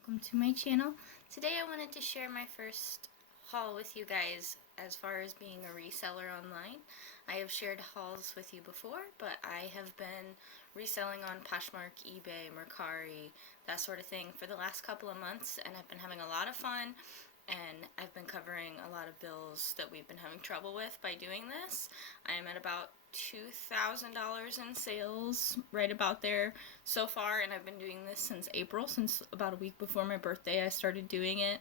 welcome to my channel. Today I wanted to share my first haul with you guys as far as being a reseller online. I have shared hauls with you before, but I have been reselling on Poshmark, eBay, Mercari, that sort of thing for the last couple of months, and I've been having a lot of fun, and I've been covering a lot of bills that we've been having trouble with by doing this. I am at about $2,000 in sales, right about there so far, and I've been doing this since April, since about a week before my birthday I started doing it,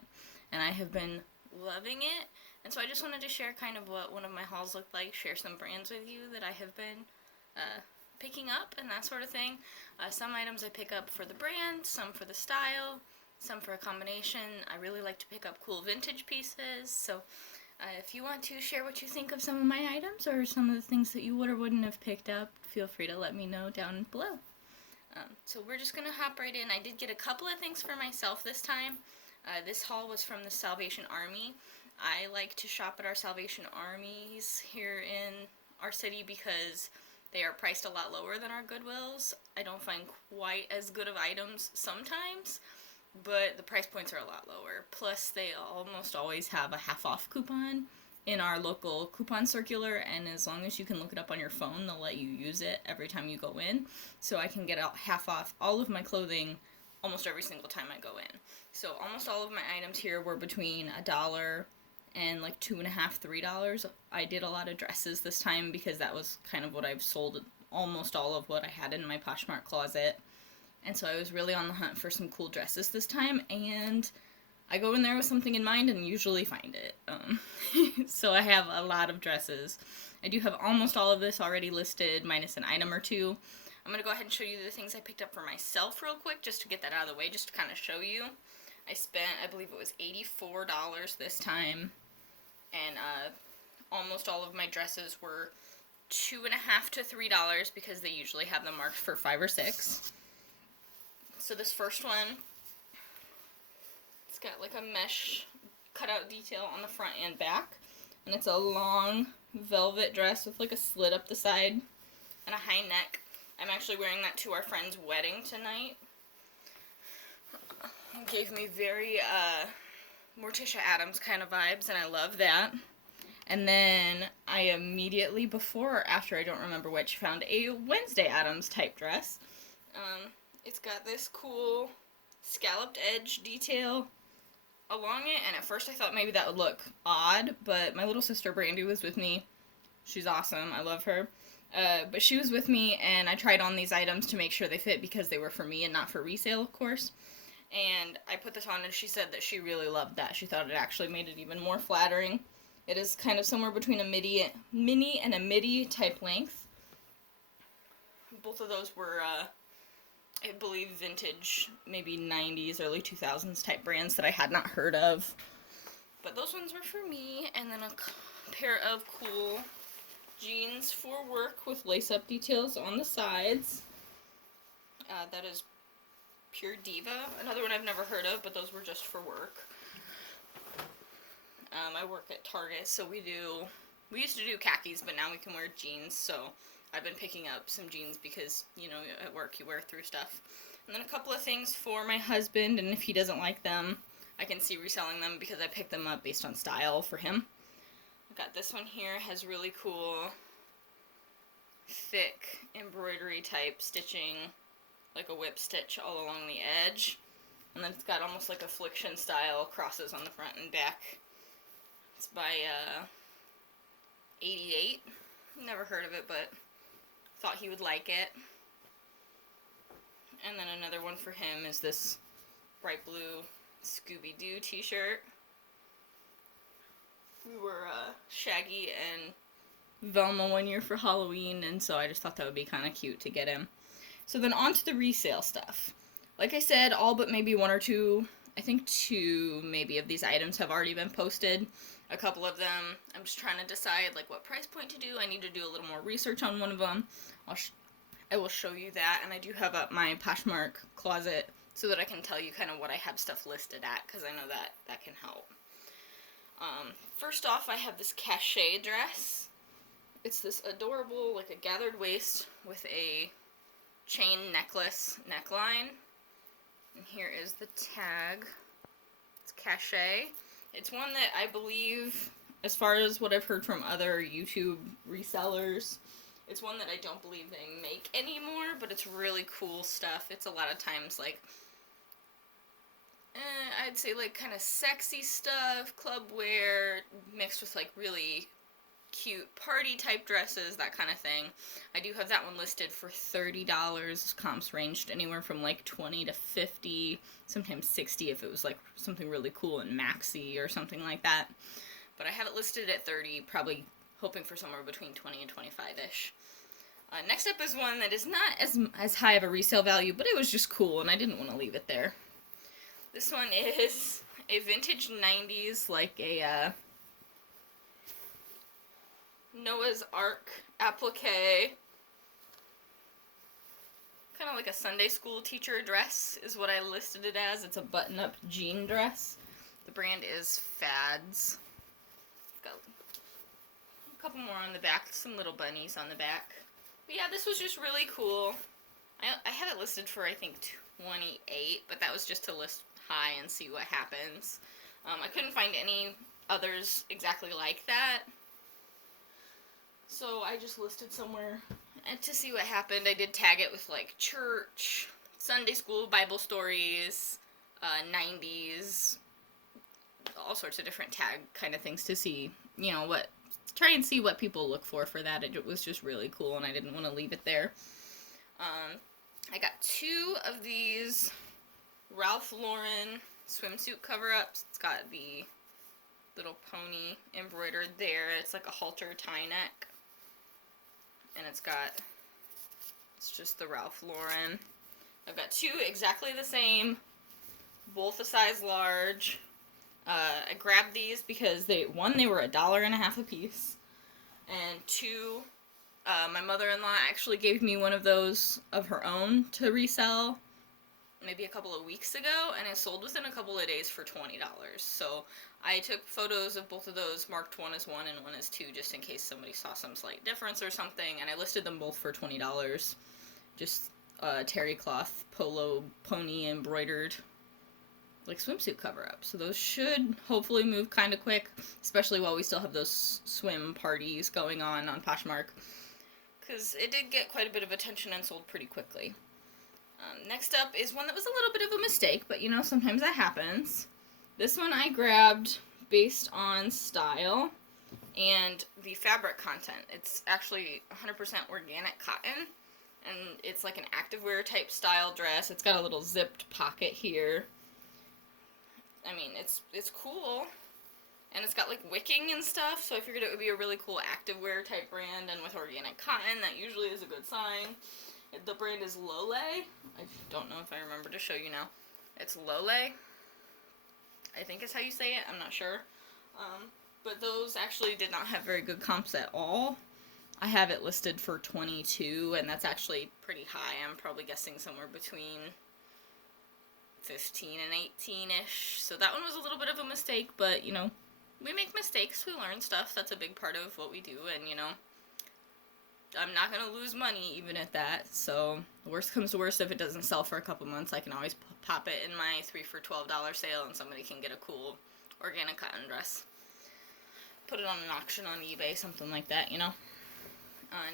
and I have been loving it. And so I just wanted to share kind of what one of my hauls looked like, share some brands with you that I have been picking up and that sort of thing. Some items I pick up for the brand, some for the style, some for a combination. I really like to pick up cool vintage pieces, so if you want to share what you think of some of my items or some of the things that you would or wouldn't have picked up, feel free to let me know down below. So we're just going to hop right in. I did get a couple of things for myself this time. This haul was from the Salvation Army. I like to shop at our Salvation Armies here in our city because they are priced a lot lower than our Goodwills. I don't find quite as good of items sometimes, but the price points are a lot lower. Plus, they almost always have a half-off coupon in our local coupon circular, and as long as you can look it up on your phone, they'll let you use it every time you go in. So I can get half off all of my clothing almost every single time I go in. So almost all of my items here were between $1 and like $2.50, $3. I did a lot of dresses this time because that was kind of what I've sold, almost all of what I had in my Poshmark closet. And so I was really on the hunt for some cool dresses this time, and I go in there with something in mind and usually find it. So I have a lot of dresses. I do have almost all of this already listed, minus an item or two. I'm going to go ahead and show you the things I picked up for myself real quick, just to get that out of the way, just to kind of show you. I spent, I believe it was $84 this time, and almost all of my dresses were $2.50 to $3 because they usually have them marked for $5 or $6. So this first one, it's got like a mesh cutout detail on the front and back, and it's a long velvet dress with like a slit up the side and a high neck. I'm actually wearing that to our friend's wedding tonight. It gave me very Morticia Addams kind of vibes, and I love that. And then I immediately, before or after, I don't remember which, found a Wednesday Addams type dress. It's got this cool scalloped edge detail along it, and at first I thought maybe that would look odd, but my little sister Brandy was with me. She's awesome. I love her. But she was with me, and I tried on these items to make sure they fit because they were for me and not for resale, of course. And I put this on, and she said that she really loved that. She thought it actually made it even more flattering. It is kind of somewhere between a mini and a midi type length. Both of those were, I believe, vintage, maybe 90s, early 2000s type brands that I had not heard of. But those ones were for me, and then a pair of cool jeans for work with lace-up details on the sides. That is Pure Diva, another one I've never heard of, but those were just for work. I work at Target, so we used to do khakis, but now we can wear jeans, so I've been picking up some jeans because, you know, at work you wear through stuff. And then a couple of things for my husband, and if he doesn't like them, I can see reselling them because I picked them up based on style for him. I've got this one here, has really cool, thick embroidery type stitching, like a whip stitch all along the edge. And then it's got almost like affliction style crosses on the front and back. It's by 88. Never heard of it, but thought he would like it. And then another one for him is this bright blue Scooby-Doo t-shirt. We were Shaggy and Velma one year for Halloween, and so I just thought that would be kind of cute to get him. So then on to the resale stuff. Like I said, all but maybe one or two, I think two maybe of these items have already been posted. A couple of them, I'm just trying to decide like what price point to do. I need to do a little more research on one of them. I will show you that, and I do have up my Poshmark closet so that I can tell you kind of what I have stuff listed at, because I know that can help. First off, I have this cachet dress. It's this adorable, like a gathered waist with a chain necklace neckline. And here is the tag. It's Cachet. It's one that I believe, as far as what I've heard from other YouTube resellers, it's one that I don't believe they make anymore, but it's really cool stuff. It's a lot of times like, I'd say like kind of sexy stuff, club wear, mixed with like really cute party type dresses, that kind of thing. I do have that one listed for $30. Comps ranged anywhere from like 20 to 50, sometimes 60 if it was like something really cool and maxi or something like that. But I have it listed at 30, probably hoping for somewhere between 20 and 25-ish. Next up is one that is not as high of a resale value, but it was just cool and I didn't want to leave it there. This one is a vintage 90s, like a Noah's Ark applique. Kind of like a Sunday school teacher dress is what I listed it as. It's a button-up jean dress. The brand is Fads. Got a couple more on the back, some little bunnies on the back. But yeah, this was just really cool. I have it listed for, I think, 28, but that was just to list high and see what happens. I couldn't find any others exactly like that, so I just listed somewhere and to see what happened. I did tag it with like church, Sunday school, Bible stories, 90s, all sorts of different tag kind of things to see, you know, try and see what people look for that. It was just really cool and I didn't want to leave it there. I got 2 of these Ralph Lauren swimsuit cover-ups. It's got the little pony embroidered there. It's like a halter tie neck. And it's just the Ralph Lauren. I've got 2 exactly the same, both a size large. I grabbed these because they were $1.50 a piece. And 2, my mother-in-law actually gave me one of those of her own to resell maybe a couple of weeks ago, and it sold within a couple of days for $20. So I took photos of both of those, marked one as 1 and one as 2, just in case somebody saw some slight difference or something, and I listed them both for $20. Just terry cloth polo pony embroidered like swimsuit cover-up. So those should hopefully move kind of quick, especially while we still have those swim parties going on Poshmark, because it did get quite a bit of attention and sold pretty quickly. Next up is one that was a little bit of a mistake, but you know, sometimes that happens. This one I grabbed based on style and the fabric content. It's actually 100% organic cotton, and it's like an activewear type style dress. It's got a little zipped pocket here. I mean, it's cool, and it's got like wicking and stuff, so I figured it would be a really cool activewear type brand, and with organic cotton, that usually is a good sign. The brand is Lole. I don't know if I remember to show you now. It's Lole. I think is how you say it. I'm not sure. But those actually did not have very good comps at all. I have it listed for 22, and that's actually pretty high. I'm probably guessing somewhere between 15 and 18-ish. So that one was a little bit of a mistake, but, you know, we make mistakes. We learn stuff. That's a big part of what we do, and, you know, I'm not going to lose money even at that. So worst comes to worst, if it doesn't sell for a couple months, I can always pop it in my 3 for $12 sale, and somebody can get a cool organic cotton dress. Put it on an auction on eBay, something like that, you know.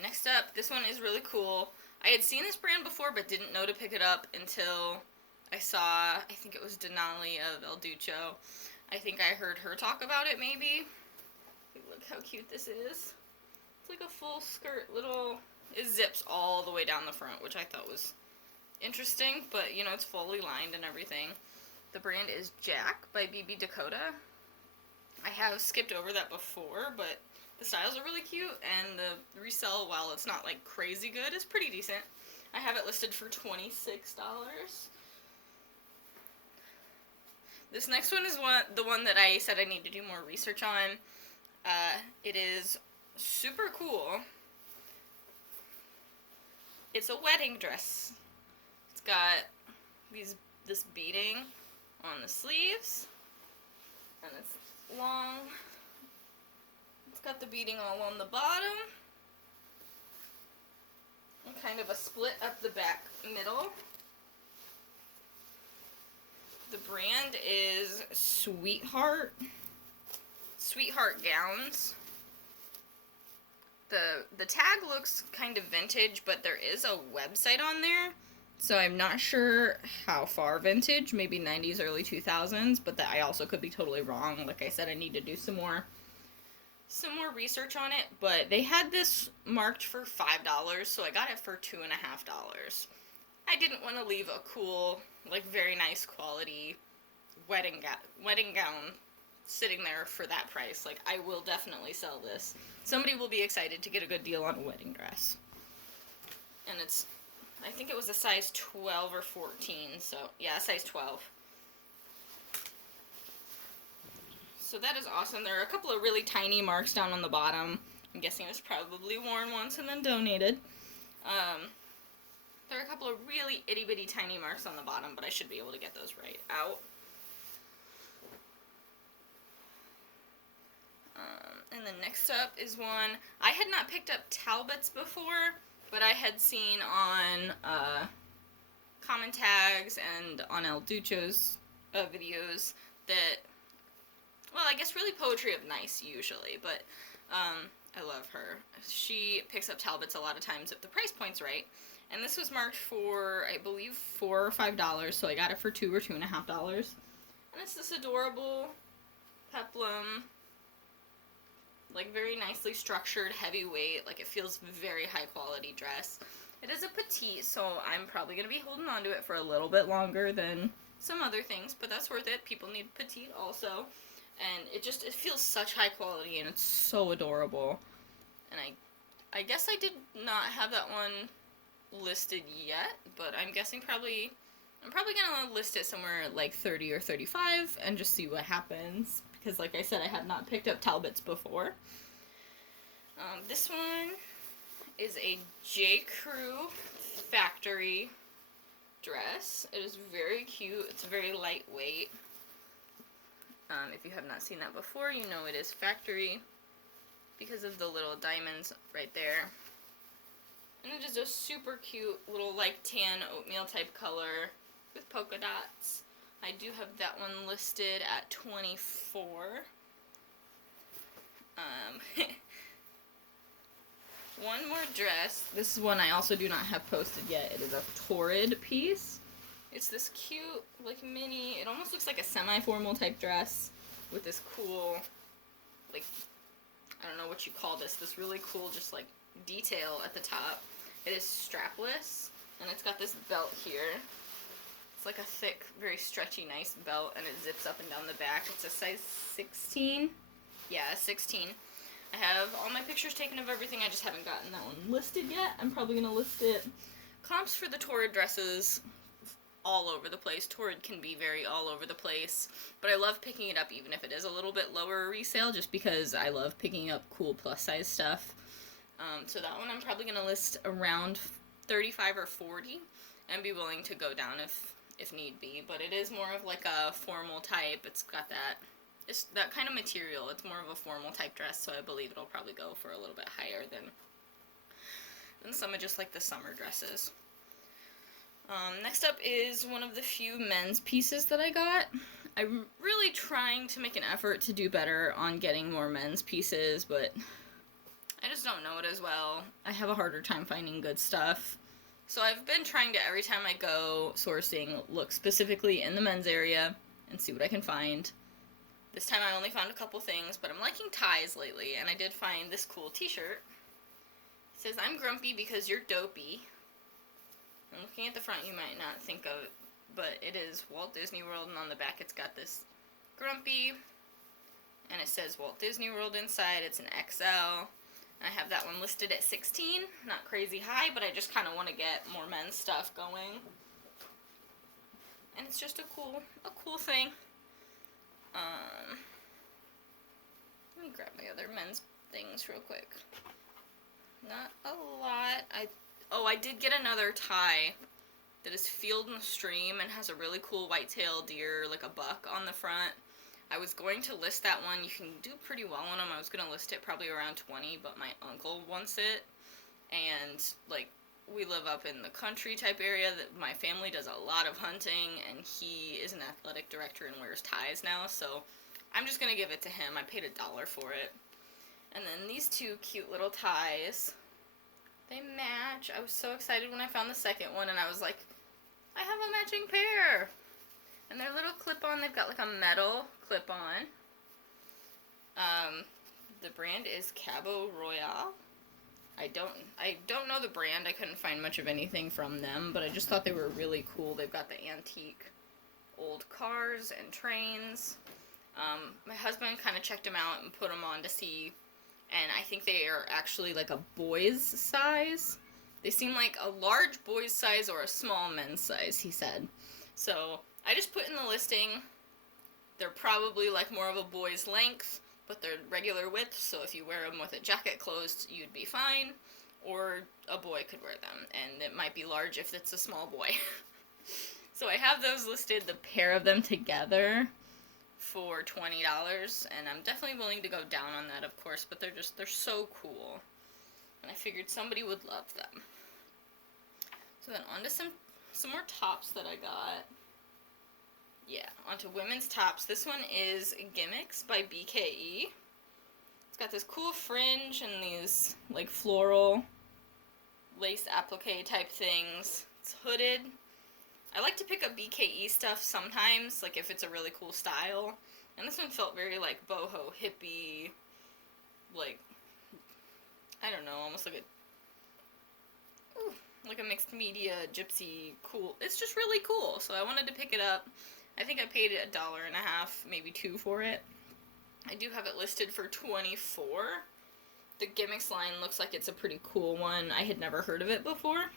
Next up, this one is really cool. I had seen this brand before, but didn't know to pick it up until I saw, I think it was Denali of El Ducho. I think I heard her talk about it, maybe. Look how cute this is. It's like a full skirt little, it zips all the way down the front, which I thought was interesting, but, you know, it's fully lined and everything. The brand is Jack by BB Dakota. I have skipped over that before, but the styles are really cute, and the resell, while it's not, like, crazy good, is pretty decent. I have it listed for $26. This next one is the one that I said I need to do more research on. It is super cool. It's a wedding dress. It's got this beading on the sleeves, and it's long. It's got the beading all on the bottom, and kind of a split up the back middle. brand is Sweetheart Gowns. The tag looks kind of vintage, but there is a website on there, so I'm not sure how far vintage, maybe 90s, early 2000s, but that I also could be totally wrong. Like I said, I need to do some more research on it, but they had this marked for $5, so I got it for $2.50. I didn't want to leave a cool, like, very nice quality wedding gown sitting there for that price. Like, I will definitely sell this. Somebody will be excited to get a good deal on a wedding dress. And it's, I think it was a size 12 or 14, so, yeah, size 12. So that is awesome. There are a couple of really tiny marks down on the bottom. I'm guessing it was probably worn once and then donated. There are a couple of really itty-bitty tiny marks on the bottom, but I should be able to get those right out. And then next up is one, I had not picked up Talbots before, but I had seen on Common Tags and on El Ducho's videos that, well, I guess really Poetry of Nice usually, but I love her. She picks up Talbots a lot of times if the price point's right. And this was marked for, I believe, $4 or $5, so I got it for $2 or $2.50. And it's this adorable peplum, like very nicely structured, heavyweight, like it feels very high quality dress. It is a petite, so I'm probably going to be holding on to it for a little bit longer than some other things, but that's worth it. People need petite also. And it feels such high quality, and it's so adorable. And I guess I did not have that one listed yet, but I'm guessing I'm probably gonna list it somewhere like 30 or 35 and just see what happens, because like I said, I had not picked up Talbots before. This one is a J. Crew factory dress. It is very cute. It's very lightweight. If you have not seen that before, you know it is factory because of the little diamonds right there. And it is a super cute little like tan oatmeal type color with polka dots. I do have that one listed at $24. One more dress. This is one I also do not have posted yet. It is a Torrid piece. It's this cute, like, mini, it almost looks like a semi-formal type dress with this cool, like, I don't know what you call this really cool, just, like, detail at the top. It is strapless, and it's got this belt here. It's like a thick, very stretchy, nice belt, and it zips up and down the back. It's a size 16. Yeah, 16. I have all my pictures taken of everything, I just haven't gotten that one listed yet. I'm probably going to list it. Comps for the Torrid dresses all over the place. Torrid can be very all over the place, but I love picking it up even if it is a little bit lower resale, just because I love picking up cool plus size stuff. So that one I'm probably going to list around 35 or 40 and be willing to go down if need be, but it is more of like a formal type. It's got it's that kind of material. It's more of a formal type dress, so I believe it'll probably go for a little bit higher than some of just like the summer dresses. Next up is one of the few men's pieces that I got. I'm really trying to make an effort to do better on getting more men's pieces, but I just don't know it as well. I have a harder time finding good stuff. So I've been trying to, every time I go sourcing, look specifically in the men's area and see what I can find. This time I only found a couple things, but I'm liking ties lately, and I did find this cool t-shirt. It says, "I'm grumpy because you're dopey." And looking at the front, you might not think of it, but it is Walt Disney World, and on the back it's got this grumpy, and it says Walt Disney World inside. It's an XL. I have that one listed at 16. Not crazy high, but I just kind of want to get more men's stuff going. And it's just a cool thing. Let me grab my other men's things real quick. Not a lot. I did get another tie that is Field and Stream and has a really cool white-tailed deer, like a buck on the front. I was going to list that one. You can do pretty well on them. I was going to list it probably around 20, but my uncle wants it. And, like, we live up in the country type area that my family does a lot of hunting, and he is an athletic director and wears ties now, so I'm just gonna give it to him. I paid $1 for it. And then these two cute little ties, they match. I was so excited when I found the second one, and I was like, I have a matching pair. And they're little clip-on. They've got like a metal clip-on. The brand is Cabo Royale. I don't know the brand. I couldn't find much of anything from them, but I just thought they were really cool. They've got the antique old cars and trains. My husband kind of checked them out and put them on to see, and I think they are actually like a boy's size. They seem like a large boy's size or a small men's size, he said. So I just put in the listing. They're probably like more of a boy's length, but they're regular width, so if you wear them with a jacket closed, you'd be fine, or a boy could wear them, and it might be large if it's a small boy. So I have those listed, the pair of them together, for $20, and I'm definitely willing to go down on that, of course, but they're so cool, and I figured somebody would love them. So then on to some more tops that I got. Yeah, onto women's tops. This one is Gimmicks by BKE. It's got this cool fringe and these like floral lace applique type things. It's hooded. I like to pick up BKE stuff sometimes, like if it's a really cool style. And this one felt very like boho, hippie, like, I don't know, almost like a mixed media, gypsy, cool. It's just really cool, so I wanted to pick it up. I think I paid $1.50, maybe $2 for it. I do have it listed for $24. The Gimmicks line looks like it's a pretty cool one. I had never heard of it before.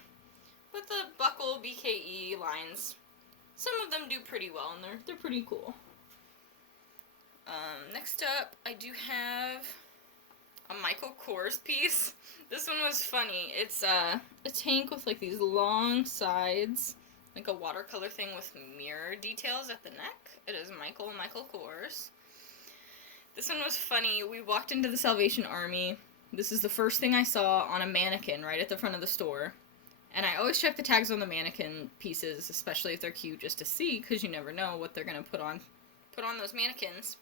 But the Buckle BKE lines, some of them do pretty well, and they're pretty cool. Next up, I do have a Michael Kors piece. This one was funny. It's a tank with like these long sides, like a watercolor thing with mirror details at the neck. It is Michael Kors. This one was funny. We walked into the Salvation Army. This is the first thing I saw on a mannequin right at the front of the store. And I always check the tags on the mannequin pieces, especially if they're cute, just to see, because you never know what they're going to put on those mannequins.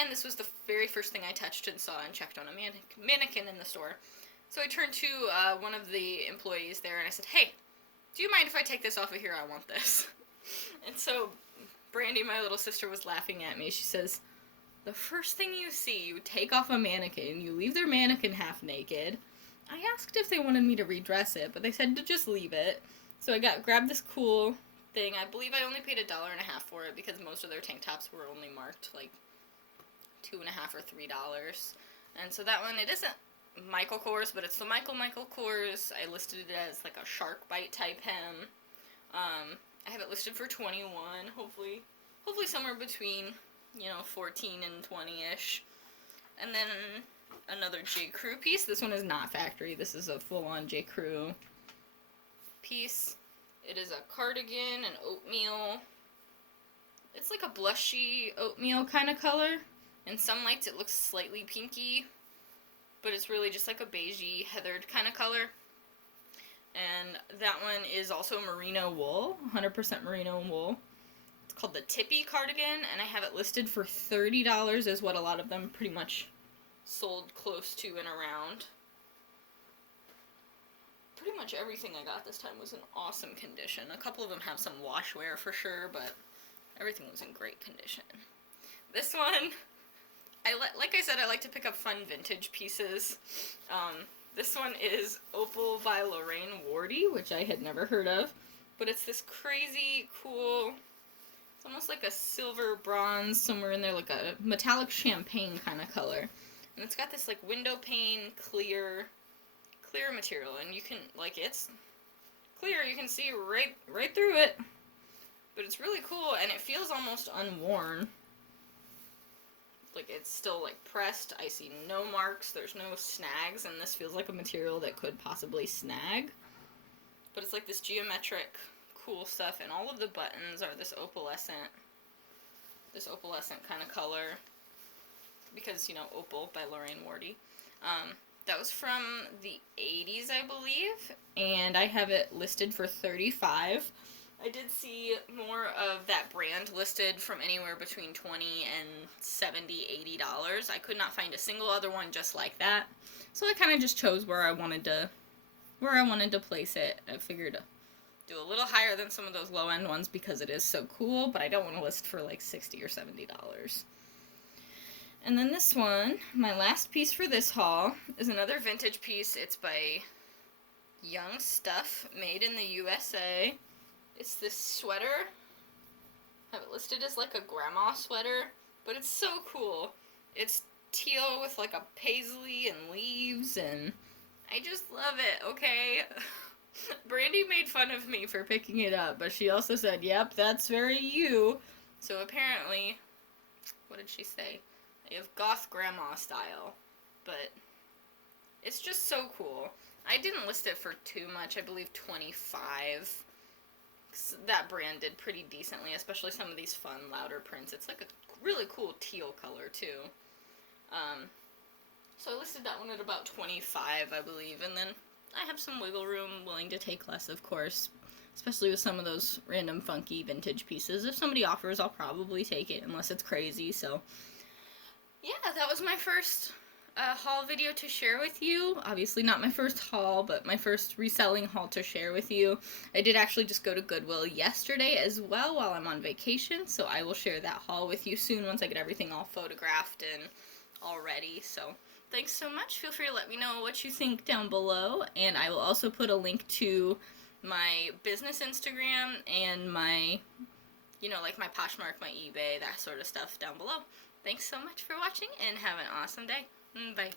And this was the very first thing I touched and saw and checked on a mannequin in the store. So I turned to one of the employees there and I said, hey, do you mind if I take this off of here? I want this. And so Brandy, my little sister, was laughing at me. She says, the first thing you see, you take off a mannequin, you leave their mannequin half naked. I asked if they wanted me to redress it, but they said to just leave it. So I grabbed this cool thing. I believe I only paid $1.50 for it because most of their tank tops were only marked like $2.50 or $3. And so that one, it isn't Michael Kors, but it's the Michael Kors. I listed it as like a shark bite type hem. I have it listed for $21. Hopefully somewhere between, 14 and 20-ish. And then another J. Crew piece. This one is not factory. This is a full-on J. Crew piece. It is a cardigan, an oatmeal. It's like a blushy oatmeal kind of color. In some lights it looks slightly pinky, but it's really just like a beigey, heathered kind of color. And that one is also merino wool, 100% merino wool. It's called the Tippy cardigan, and I have it listed for $30, is what a lot of them pretty much sold close to and around. Pretty much everything I got this time was in awesome condition. A couple of them have some wash wear for sure, but everything was in great condition. This one, like I said, I like to pick up fun vintage pieces. This one is Opal by Lorraine Wardy, which I had never heard of, but it's this crazy cool, it's almost like a silver bronze, somewhere in there, like a metallic champagne kind of color. And it's got this like window pane clear material, and you can, like, it's clear, you can see right through it. But it's really cool, and it feels almost unworn. Like, it's still, like, pressed. I see no marks. There's no snags, and this feels like a material that could possibly snag. But it's like this geometric, cool stuff, and all of the buttons are this opalescent kind of color. Because, opal by Lorraine Wardy. That was from the 80s, I believe, and I have it listed for $35. I did see more of that brand listed from anywhere between $20 and $70, $80. I could not find a single other one just like that, so I kind of just chose where I wanted to place it. I figured do a little higher than some of those low end ones because it is so cool, but I don't want to list for like $60 or $70. And then this one, my last piece for this haul, is another vintage piece. It's by Young Stuff, made in the USA. It's this sweater. I have it listed as like a grandma sweater, but it's so cool. It's teal with like a paisley and leaves, and I just love it, okay? Brandy made fun of me for picking it up, but she also said, yep, that's very you. So apparently, what did she say? They have goth grandma style, but it's just so cool. I didn't list it for too much, I believe $25. That brand did pretty decently, especially some of these fun, louder prints. It's like a really cool teal color, too. So I listed that one at about $25, I believe, and then I have some wiggle room, willing to take less, of course, especially with some of those random funky vintage pieces. If somebody offers, I'll probably take it, unless it's crazy, so yeah, that was my first haul video to share with you. Obviously not my first haul, but my first reselling haul to share with you. I did actually just go to Goodwill yesterday as well while I'm on vacation, so I will share that haul with you soon once I get everything all photographed and all ready. So thanks so much. Feel free to let me know what you think down below, and I will also put a link to my business Instagram and my, like my Poshmark, my eBay, that sort of stuff down below. Thanks so much for watching, and have an awesome day. Bye.